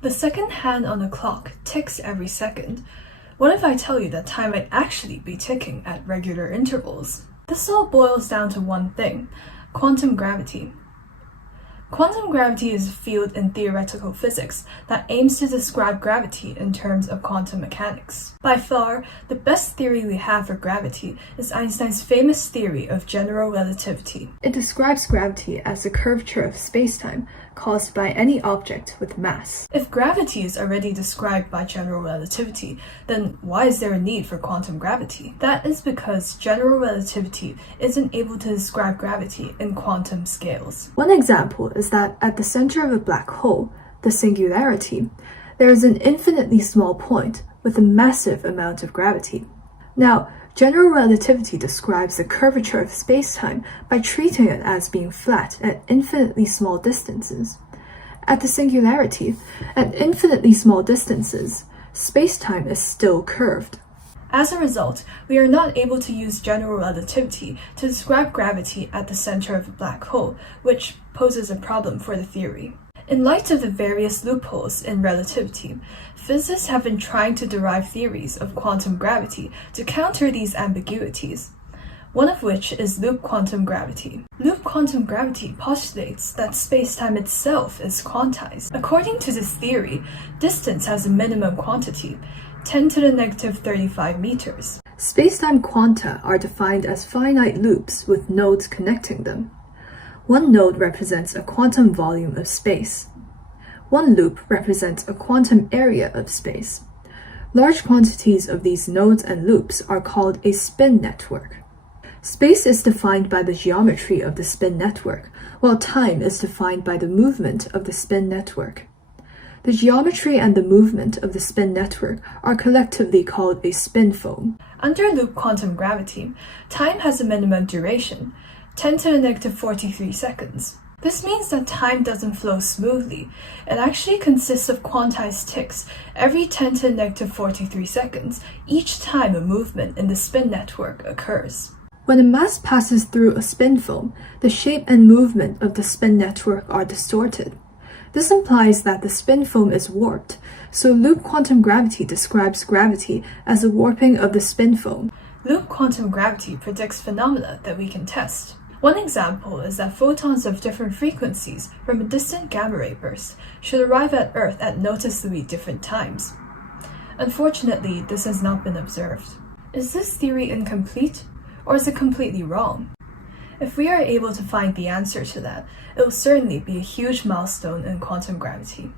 The second hand on the clock ticks every second. What if I tell you that time might actually be ticking at regular intervals? This all boils down to one thing: quantum gravity. Quantum gravity is a field in theoretical physics that aims to describe gravity in terms of quantum mechanics. By far, the best theory we have for gravity is Einstein's famous theory of general relativity. It describes gravity as the curvature of spacetime caused by any object with mass. If gravity is already described by general relativity, then why is there a need for quantum gravity? That is because general relativity isn't able to describe gravity in quantum scales. One example is that at the center of a black hole, the singularity, there is an infinitely small point with a massive amount of gravity. Now, general relativity describes the curvature of spacetime by treating it as being flat at infinitely small distances. At the singularity, at infinitely small distances, spacetime is still curved. As a result, we are not able to use general relativity to describe gravity at the center of a black hole, which poses a problem for the theory. In light of the various loopholes in relativity, physicists have been trying to derive theories of quantum gravity to counter these ambiguities, one of which is loop quantum gravity. Loop quantum gravity postulates that spacetime itself is quantized. According to this theory, distance has a minimum quantity, 10 to the negative 35 meters. Spacetime quanta are defined as finite loops with nodes connecting them. One node represents a quantum volume of space. One loop represents a quantum area of space. Large quantities of these nodes and loops are called a spin network. Space is defined by the geometry of the spin network, while time is defined by the movement of the spin network. The geometry and the movement of the spin network are collectively called a spin foam. Under loop quantum gravity, time has a minimum duration, 10 to the negative 43 seconds. This means that time doesn't flow smoothly. It actually consists of quantized ticks every 10 to the negative 43 seconds, each time a movement in the spin network occurs. When a mass passes through a spin foam, the shape and movement of the spin network are distorted. This implies that the spin foam is warped, so loop quantum gravity describes gravity as a warping of the spin foam. Loop quantum gravity predicts phenomena that we can test. One example is that photons of different frequencies from a distant gamma ray burst should arrive at Earth at noticeably different times. Unfortunately, this has not been observed. Is this theory incomplete, or is it completely wrong? If we are able to find the answer to that, it will certainly be a huge milestone in quantum gravity.